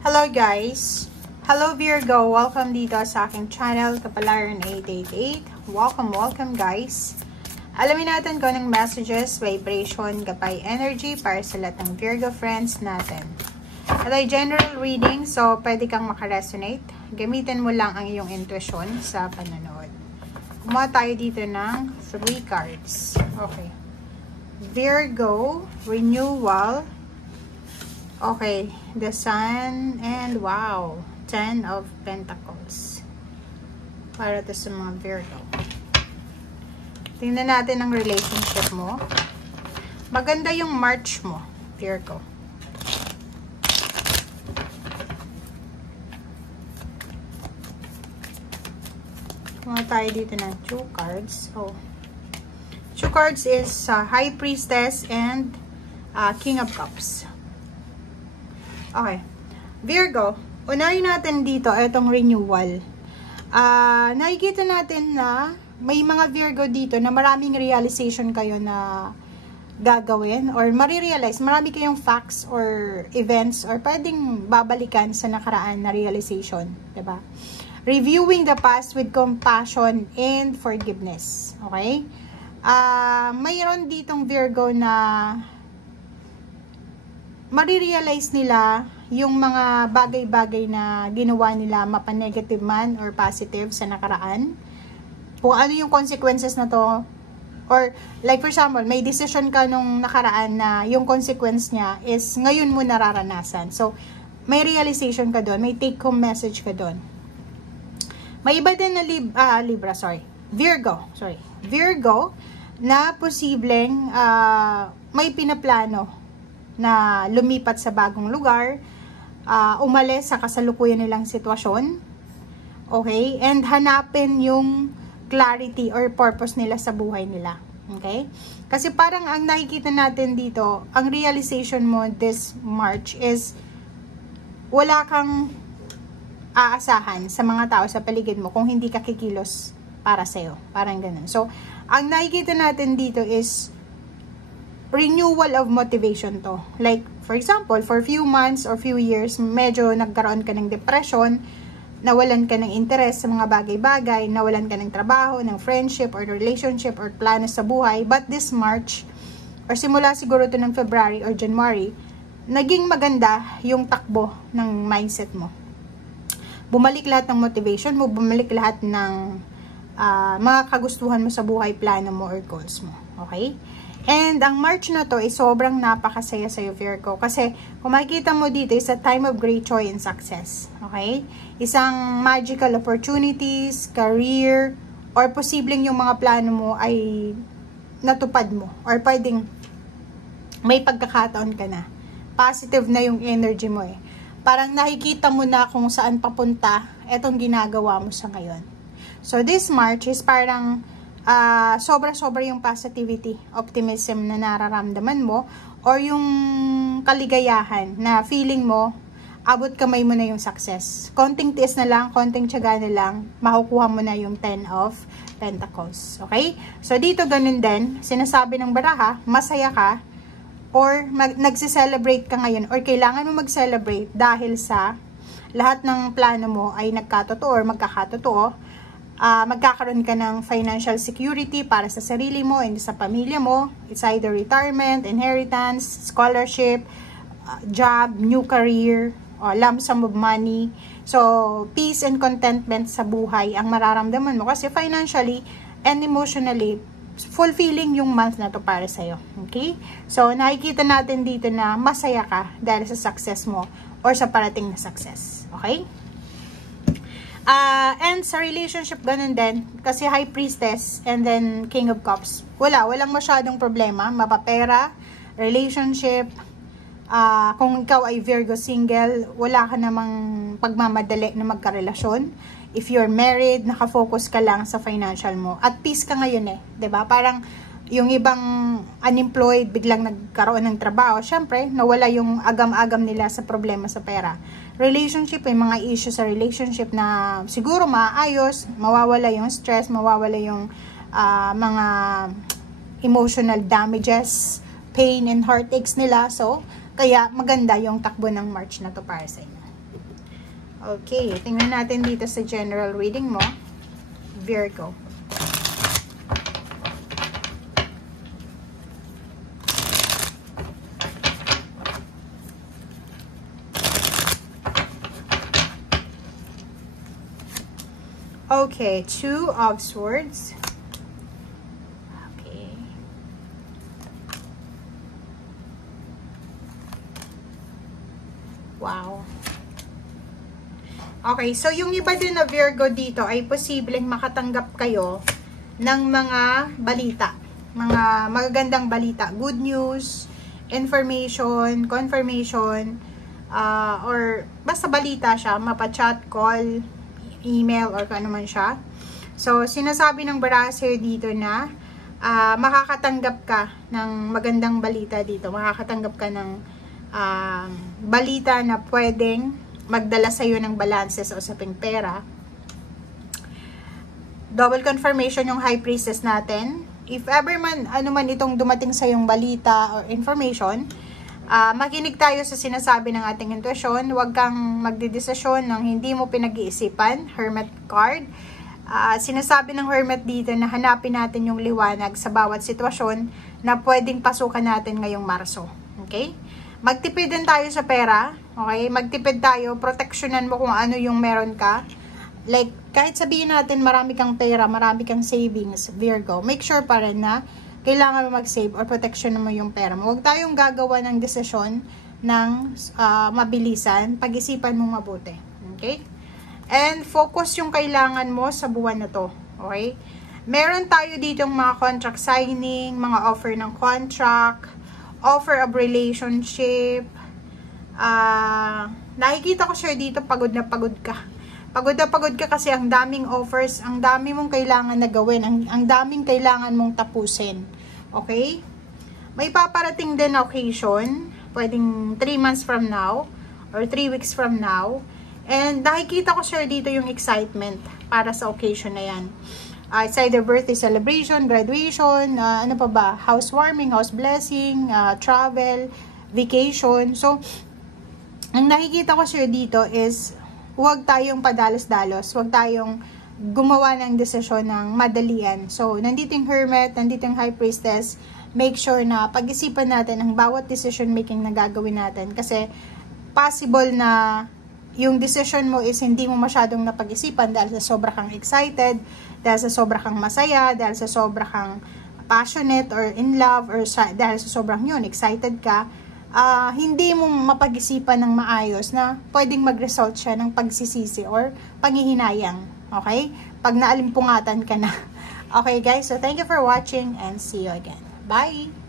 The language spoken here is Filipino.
Hello guys! Hello Virgo! Welcome dito sa aking channel, Kapalaran 888. Welcome guys! Alamin natin kung anong messages, vibration, gabay energy para sa lahat ng Virgo friends natin. Ito ay general reading, so pwede kang makaresonate. Gamitin mo lang ang iyong intuition sa panonood. Kumuha tayo dito ng 3 cards. Okay. Virgo, renewal. Okay, the Sun, and wow, 10 of Pentacles. Para to sa mga Virgo. Tingnan natin ang relationship mo. Maganda yung March mo, Virgo. Kung tayo dito ng 2 cards. Oh. 2 cards is High Priestess and King of Cups. Okay. Virgo, unahin natin dito itong renewal. Nakikita natin na may mga Virgo dito na maraming realization kayo na gagawin or marirealize. Marami kayong facts or events or pwedeng babalikan sa nakaraan na realization. Diba? Reviewing the past with compassion and forgiveness. Okay? Mayroon ditong Virgo na marirealize nila yung mga bagay-bagay na ginawa nila, mapa-negative man or positive sa nakaraan. Kung ano yung consequences na to. Or, like for example, may decision ka nung nakaraan na yung consequence niya is ngayon mo nararanasan. So, may realization ka doon, may take-home message ka doon. May iba din na Virgo, na posibleng may pinaplano na lumipat sa bagong lugar, umalis sa kasalukuyan nilang sitwasyon, okay? And hanapin yung clarity or purpose nila sa buhay nila, okay? Kasi parang ang nakikita natin dito, ang realization mo this March is wala kang aasahan sa mga tao sa paligid mo kung hindi ka kikilos para sa'yo. Parang ganun. So, ang nakikita natin dito is renewal of motivation to. Like, for example, for few months or few years, medyo nagkaroon ka ng depression, nawalan ka ng interest sa mga bagay-bagay, nawalan ka ng trabaho, ng friendship, or relationship, or plano sa buhay. But this March, or simula siguro to ng February or January, naging maganda yung takbo ng mindset mo. Bumalik lahat ng motivation mo, bumalik lahat ng mga kagustuhan mo sa buhay, plano mo, or goals mo. Okay? And ang March na to is sobrang napakasaya sa'yo, Virgo. Kasi kung makikita mo dito, is a time of great joy and success. Okay? Isang magical opportunities, career, or posibleng yung mga plano mo ay natupad mo. Or pwedeng may pagkakataon ka na. Positive na yung energy mo eh. Parang nakikita mo na kung saan papunta etong ginagawa mo sa ngayon. So this March is parang sobra-sobra yung positivity, optimism na nararamdaman mo, or yung kaligayahan na feeling mo, abot kamay mo na yung success. Konting tiis na lang, konting tiyaga na lang, makukuha mo na yung 10 of Pentacles. Okay? So dito ganun din, sinasabi ng baraha, masaya ka, or nagse-celebrate ka ngayon, or kailangan mo mag-celebrate dahil sa lahat ng plano mo ay nagkatotoo or magkakatotoo. Magkakaroon ka ng financial security para sa sarili mo and sa pamilya mo. It's either retirement, inheritance, scholarship, job, new career, lump sum of money. So, peace and contentment sa buhay ang mararamdaman mo kasi financially and emotionally, fulfilling yung month na to para sa'yo. Okay? So, nakikita natin dito na masaya ka dahil sa success mo or sa parating na success. Okay? And sa relationship, ganun din. Kasi High Priestess and then King of Cups. Walang masyadong problema. Mapapera, relationship. Kung ikaw ay Virgo single, wala ka namang pagmamadali na magkarelasyon. If you're married, nakafocus ka lang sa financial mo. At peace ka ngayon eh. 'Di ba? Parang yung ibang unemployed, biglang nagkaroon ng trabaho. Syempre, nawala yung agam-agam nila sa problema sa pera. Relationship, may mga issue sa relationship na siguro maayos, mawawala yung stress, mawawala yung mga emotional damages, pain and heartaches nila. So, kaya maganda yung takbo ng March na to para sa inyo. Okay, tingnan natin dito sa general reading mo, Virgo. Okay, Two of Swords. Okay. Wow. Okay, so yung iba din na Virgo dito ay posibleng makatanggap kayo ng mga balita. Mga magagandang balita. Good news, information, confirmation, or basta balita siya, mapa-chat, call, email, or kung ano man siya. So, sinasabi ng Baraser dito na makakatanggap ka ng magandang balita dito. Makakatanggap ka ng balita na pwedeng magdala sa'yo ng balances o usaping pera. Double confirmation yung High Priestess natin. If ever man, ano man itong dumating sa yung balita or information, makinig tayo sa sinasabi ng ating intuition. Huwag kang magdedesisyon ng hindi mo pinag-iisipan. Hermit card. Sinasabi ng Hermit dito na hanapin natin yung liwanag sa bawat sitwasyon na pwedeng pasukan natin ngayong Marso. Okay? Magtipid din tayo sa pera. Okay? Magtipid tayo. Proteksyonan mo kung ano yung meron ka. Like, kahit sabihin natin marami kang pera, marami kang savings, Virgo, make sure pa rin na kailangan mo mag-save or protection mo yung pera mo. Huwag tayong gagawa ng desisyon ng mabilisan. Pag-isipan mong mabuti. Okay? And focus yung kailangan mo sa buwan na to. Okay? Meron tayo ditong mga contract signing, mga offer ng contract, offer of relationship. Nakikita ko siya dito, pagod na pagod ka. Pagod na pagod ka kasi ang daming offers, ang dami mong kailangan na gawin, ang daming kailangan mong tapusin. Okay? May paparating din na occasion, pwedeng 3 months from now, or 3 weeks from now. And nakikita ko siya dito yung excitement para sa occasion na yan. It's either birthday celebration, graduation, ano pa ba, housewarming, house blessing, travel, vacation. So, ang nakikita ko siya dito is huwag tayong padalos-dalos, huwag tayong gumawa ng desisyon ng madalian. So, nandito yung Hermit, nandito yung High Priestess, make sure na pag-isipan natin ang bawat decision making na gagawin natin. Kasi, possible na yung decision mo is hindi mo masyadong napag-isipan dahil sa sobra kang excited, dahil sa sobra kang masaya, dahil sa sobra kang passionate or in love, or dahil sa sobrang yun, excited ka. Hindi mo mapag-isipan ng maayos na pwedeng mag-result siya ng pagsisisi or panghihinayang. Okay? Pag naalimpungatan ka na. Okay guys, so thank you for watching and see you again. Bye!